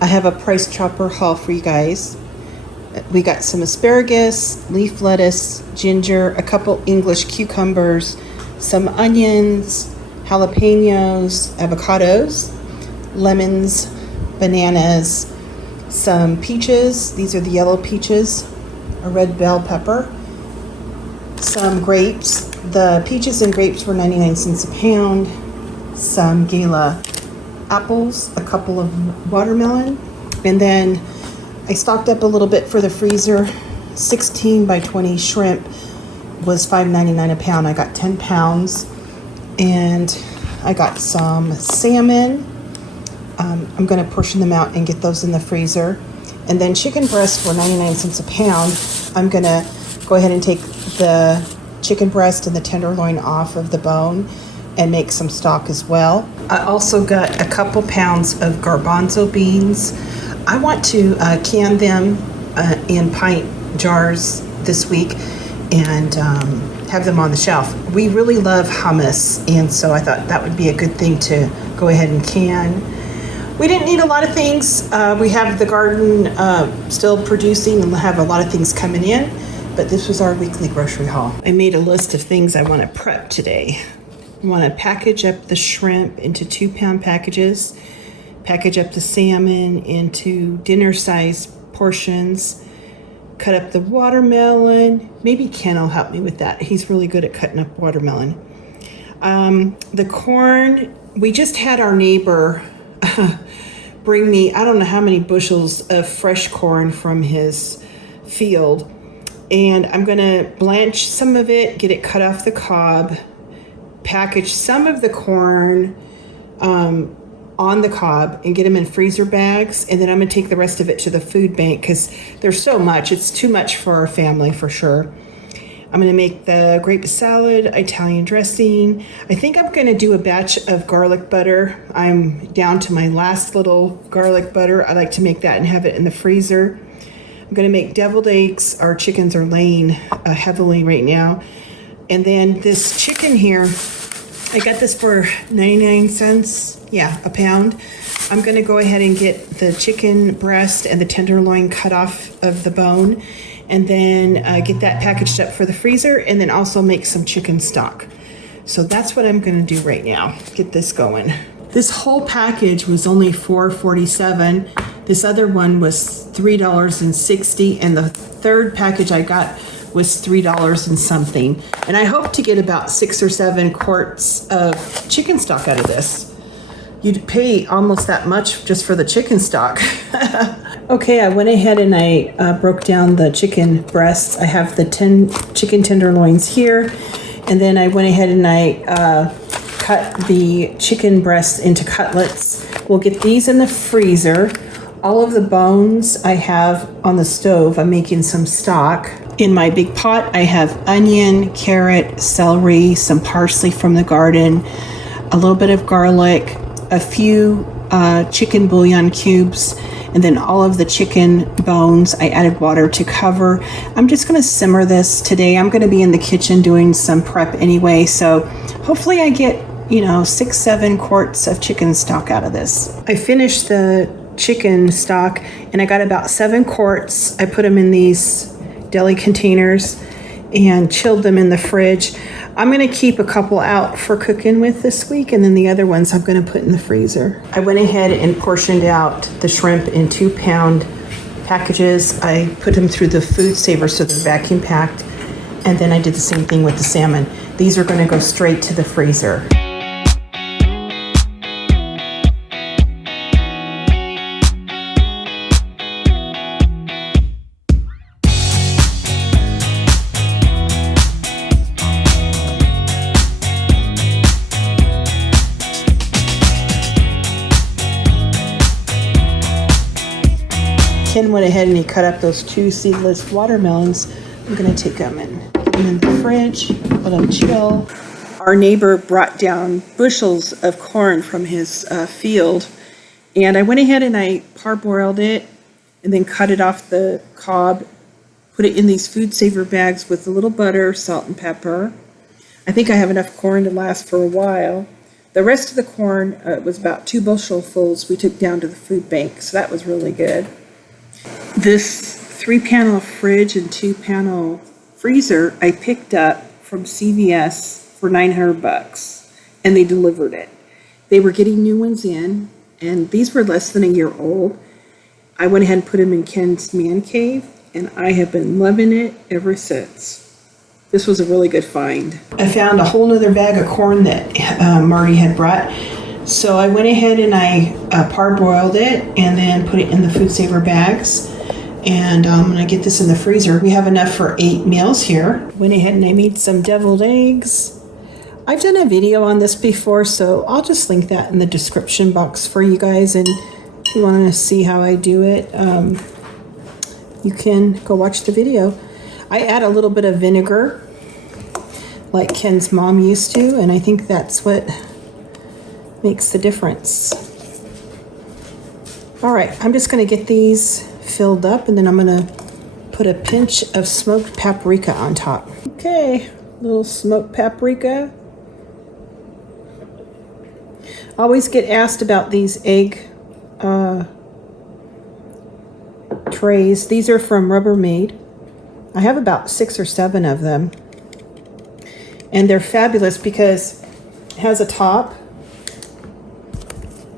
I have a Price Chopper haul for you guys. We got some asparagus, leaf lettuce, ginger, a couple English cucumbers, some onions, jalapenos, avocados, lemons, bananas, some peaches. These are the yellow peaches, a red bell pepper, some grapes. The peaches and grapes were 99 cents a pound, some Gala apples, a couple of watermelon, and then I stocked up a little bit for the freezer. 16 by 20 shrimp was $5.99 a pound. I got 10 pounds, and I got some salmon. I'm going to portion them out and get those in the freezer. And then chicken breasts were 99 cents a pound. I'm going to go ahead and take the chicken breast and the tenderloin off of the bone and make some stock as well. I also got a couple pounds of garbanzo beans. I want to can them in pint jars this week and have them on the shelf. We really love hummus, and so I thought that would be a good thing to go ahead and can. We didn't need a lot of things. We have the garden still producing and have a lot of things coming in, but this was our weekly grocery haul. I made a list of things I want to prep today. I want to package up the shrimp into 2-pound packages, package up the salmon into dinner-sized portions, cut up the watermelon. Maybe Ken will help me with that. He's really good at cutting up watermelon. The corn, we just had our neighbor bring me, I don't know how many bushels of fresh corn from his field. And I'm going to blanch some of it, get it cut off the cob, package some of the corn on the cob and get them in freezer bags, and then I'm going to take the rest of it to the food bank because there's so much. It's too much for our family for sure. I'm going to make the grape salad, Italian dressing. I think I'm going to do a batch of garlic butter. I'm down to my last little garlic butter. I like to make that and have it in the freezer. I'm going to make deviled eggs. Our chickens are laying heavily right now. And then this chicken here, I got this for 99 cents, a pound. I'm going to go ahead and get the chicken breast and the tenderloin cut off of the bone, and then get that packaged up for the freezer, and then also make some chicken stock. So that's what I'm going to do right now. Get this going. This whole package was only $4.47. This other one was $3.60, and the third package I got was $3 and something. And I hope to get about 6 or 7 quarts of chicken stock out of this. You'd pay almost that much just for the chicken stock. Okay, I went ahead and I broke down the chicken breasts. I have the 10 chicken tenderloins here. And then I went ahead and I cut the chicken breasts into cutlets. We'll get these in the freezer. All of the bones I have on the stove. I'm making some stock. In my big pot, I have onion, carrot, celery, some parsley from the garden, a little bit of garlic, a few chicken bouillon cubes, and then all of the chicken bones. I added water to cover. I'm just going to simmer this today. I'm going to be in the kitchen doing some prep anyway, so hopefully I get 6-7 quarts of chicken stock out of this. I finished the chicken stock and I got about 7 quarts. I put them in these deli containers and chilled them in the fridge. I'm going to keep a couple out for cooking with this week, and then the other ones I'm going to put in the freezer. I went ahead and portioned out the shrimp in 2-pound packages. I put them through the food saver so they're vacuum packed, and then I did the same thing with the salmon. These are going to go straight to the freezer. Ken went ahead and he cut up those 2 seedless watermelons. I'm going to take them and put them in the fridge, let them chill. Our neighbor brought down bushels of corn from his field, and I went ahead and I parboiled it and then cut it off the cob, put it in these food saver bags with a little butter, salt, and pepper. I think I have enough corn to last for a while. The rest of the corn was about 2 bushelsfuls we took down to the food bank, so that was really good. This 3-panel fridge and 2-panel freezer I picked up from CVS for $900, and they delivered it. They were getting new ones in, and these were less than a year old. I went ahead and put them in Ken's man cave, and I have been loving it ever since. This was a really good find. I found a whole nother bag of corn that Marty had brought. So I went ahead and I parboiled it and then put it in the food saver bags. And I'm gonna get this in the freezer. We have enough for 8 meals here. Went ahead and I made some deviled eggs. I've done a video on this before, so I'll just link that in the description box for you guys. And if you wanna see how I do it, you can go watch the video. I add a little bit of vinegar like Ken's mom used to, and I think that's what makes the difference. All right, I'm just gonna get these filled up, and then I'm gonna put a pinch of smoked paprika on top. Okay, little smoked paprika. Always get asked about these egg trays. These are from Rubbermaid. I have about 6 or 7 of them, and they're fabulous because it has a top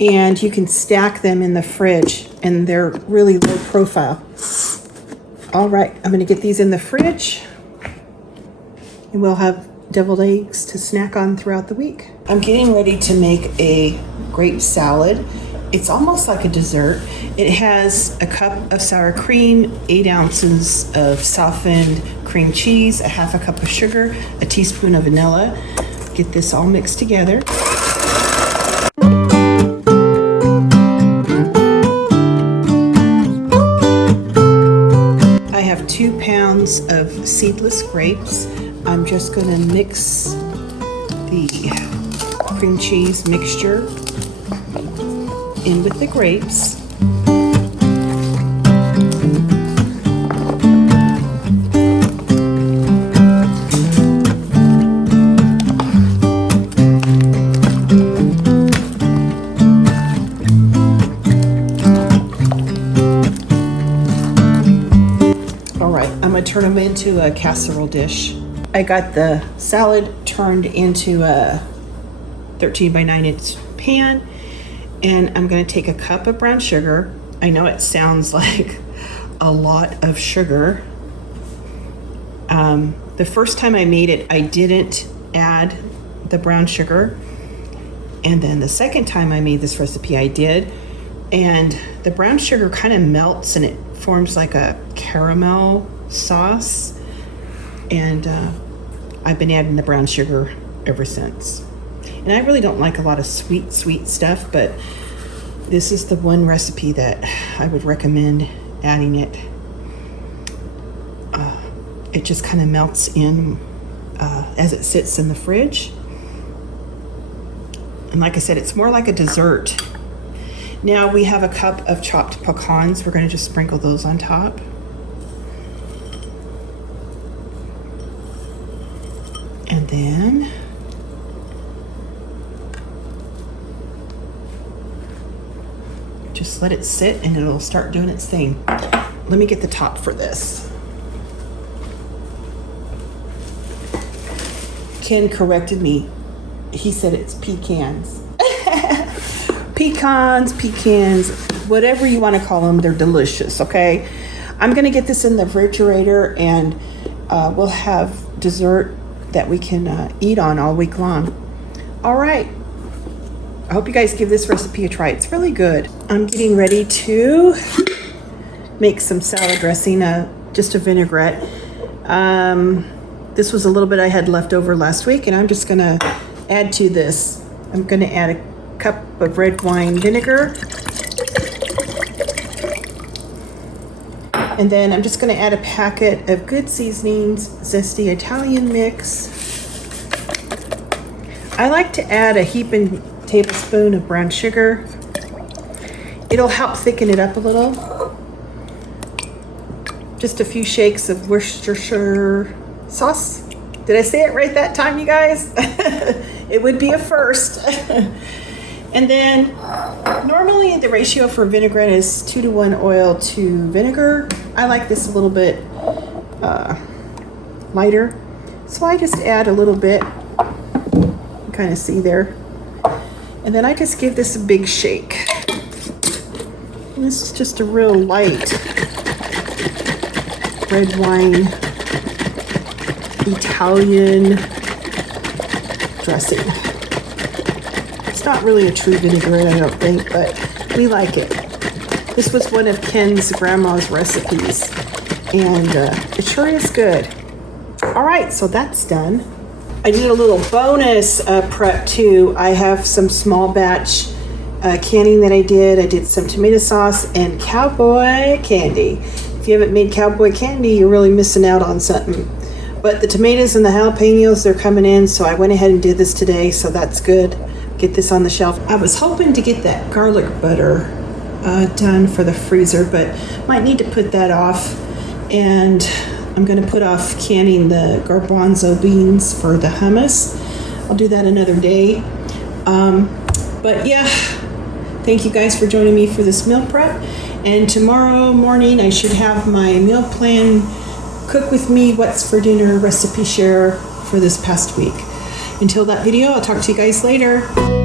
and you can stack them in the fridge, and they're really low profile. All right, I'm going to get these in the fridge, and we'll have deviled eggs to snack on throughout the week. I'm getting ready to make a grape salad. It's almost like a dessert. It has a cup of sour cream, 8 ounces of softened cream cheese, a half a cup of sugar, a teaspoon of vanilla. Get this all mixed together. I have 2 pounds of seedless grapes. I'm just going to mix the cream cheese mixture in with the grapes. All right, I'm gonna turn them into a casserole dish. I got the salad turned into a 13 by 9 inch pan, and I'm going to take a cup of brown sugar. I know it sounds like a lot of sugar. The first time I made it, I didn't add the brown sugar, and then the second time I made this recipe, I did, and the brown sugar kind of melts and it forms like a caramel sauce, and I've been adding the brown sugar ever since. And I really don't like a lot of sweet stuff, but this is the one recipe that I would recommend adding it. It just kind of melts in as it sits in the fridge. And like I said, it's more like a dessert. Now we have a cup of chopped pecans. We're going to just sprinkle those on top. And then just let it sit and it'll start doing its thing. Let me get the top for this. Ken corrected me. He said it's pecans. Pecans, whatever you want to call them, they're delicious, okay? I'm going to get this in the refrigerator, and we'll have dessert that we can eat on all week long. All right. I hope you guys give this recipe a try. It's really good. I'm getting ready to make some salad dressing, just a vinaigrette. This was a little bit I had left over last week, and I'm just going to add to this. I'm going to add a cup of red wine vinegar. And then I'm just going to add a packet of good seasonings, zesty Italian mix. I like to add a heaping tablespoon of brown sugar. It'll help thicken it up a little. Just a few shakes of Worcestershire sauce. Did I say it right that time, you guys? It would be a first. And then normally the ratio for vinaigrette is 2 to 1 oil to vinegar. I like this a little bit lighter. So I just add a little bit. You kind of see there. And then I just give this a big shake. And this is just a real light red wine Italian dressing. It's not really a true vinaigrette, I don't think, but we like it. This was one of Ken's grandma's recipes, and it sure is good. All right, so that's done. I did a little bonus prep too. I have some small batch canning that I did. I did some tomato sauce and Cowboy candy. If you haven't made Cowboy candy, you're really missing out on something. But the tomatoes and the jalapenos, they're coming in, so I went ahead and did this today, so that's good. Get this on the shelf. I was hoping to get that garlic butter done for the freezer, but might need to put that off. And I'm going to put off canning the garbanzo beans for the hummus. I'll do that another day. But yeah, thank you guys for joining me for this meal prep. And tomorrow morning I should have my meal plan, cook with me, what's for dinner, recipe share for this past week. Until that video, I'll talk to you guys later.